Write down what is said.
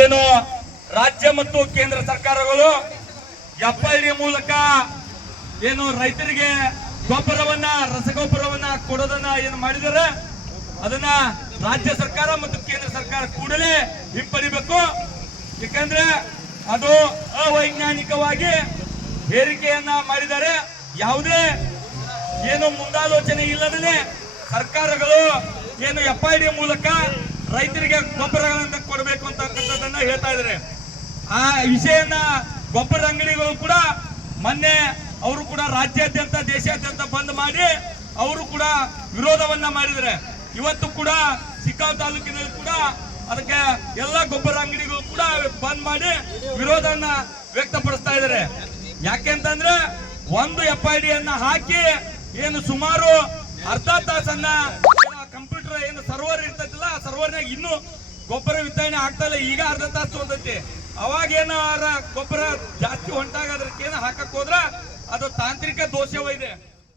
ಏನು ರಾಜ್ಯ ಮತ್ತು ಕೇಂದ್ರ ಸರ್ಕಾರಗಳು FID ಮೂಲಕ ಏನು ರೈತರಿಗೆ ಗೊಬ್ಬರವನ್ನ ರಸಗೊಬ್ಬರವನ್ನ ಕೊಡೋದನ್ನ ಏನು ಮಾಡಿದರೆ ಅದನ್ನ ರಾಜ್ಯ ಸರ್ಕಾರ ಮತ್ತು ಕೇಂದ್ರ ಸರ್ಕಾರ ಕೂಡಲೇ ಹಿಂಪಡಿಬೇಕು. ಯಾಕಂದ್ರೆ ಅದು ಅವೈಜ್ಞಾನಿಕವಾಗಿ ಹೇರಿಕೆಯನ್ನ ಮಾಡಿದ್ದಾರೆ. ಯಾವುದೇ ಏನು ಮುಂದಾಲೋಚನೆ ಇಲ್ಲದೇ ಸರ್ಕಾರಗಳು ಏನು FID ಮೂಲಕ ರೈತರಿಗೆ ಗೊಬ್ಬರಗಳನ್ನ ಕೊಡಬೇಕು ಅಂತಕ್ಕಂಥದ್ದನ್ನ ಹೇಳ್ತಾ ಇದ್ದಾರೆ. ಆ ವಿಷಯನ ಗೊಬ್ಬರ ಅಂಗಡಿಗಳು ಕೂಡ ಮೊನ್ನೆ ಅವರು ಕೂಡ ರಾಜ್ಯಾದ್ಯಂತ ದೇಶಾದ್ಯಂತ ಬಂದ್ ಮಾಡಿ ಅವರು ಕೂಡ ವಿರೋಧವನ್ನ ಮಾಡಿದ್ದಾರೆ. ಇವತ್ತು ಕೂಡ ಸಿಕ್ಕಾಂ ತಾಲೂಕಿನಲ್ಲಿ ಕೂಡ ಅದಕ್ಕೆ ಎಲ್ಲ ಗೊಬ್ಬರ ಅಂಗಡಿಗಳು ಕೂಡ ಬಂದ್ ಮಾಡಿ ವಿರೋಧವನ್ನ ವ್ಯಕ್ತಪಡಿಸ್ತಾ ಇದ್ದಾರೆ. ಯಾಕೆಂತಂದ್ರೆ ಒಂದು FID ಅನ್ನ ಹಾಕಿ ಏನು ಸುಮಾರು ಅರ್ಧ ತಾಸನ್ನ ಕಂಪ್ಯೂಟರ್ ಏನು ಸರ್ವರ್ ಇರ್ತೈತಿಲ್ಲ ಆ ಸರ್ವರ್ನಾಗ ಇನ್ನು ಗೊಬ್ಬರ ವಿತರಣೆ ಆಗ್ತಾ ಇಲ್ಲ. ಈಗ ಅರ್ಧ ತಾಸು ಹೋದೈತಿ. ಅವಾಗೇನ ಗೊಬ್ಬರ ಜಾಸ್ತಿ ಹೊಂಟಾಗ ಅದಕ್ಕೇನು ಹಾಕಕ್ ಹೋದ್ರ ಅದು ತಾಂತ್ರಿಕ ದೋಷವಿದೆ.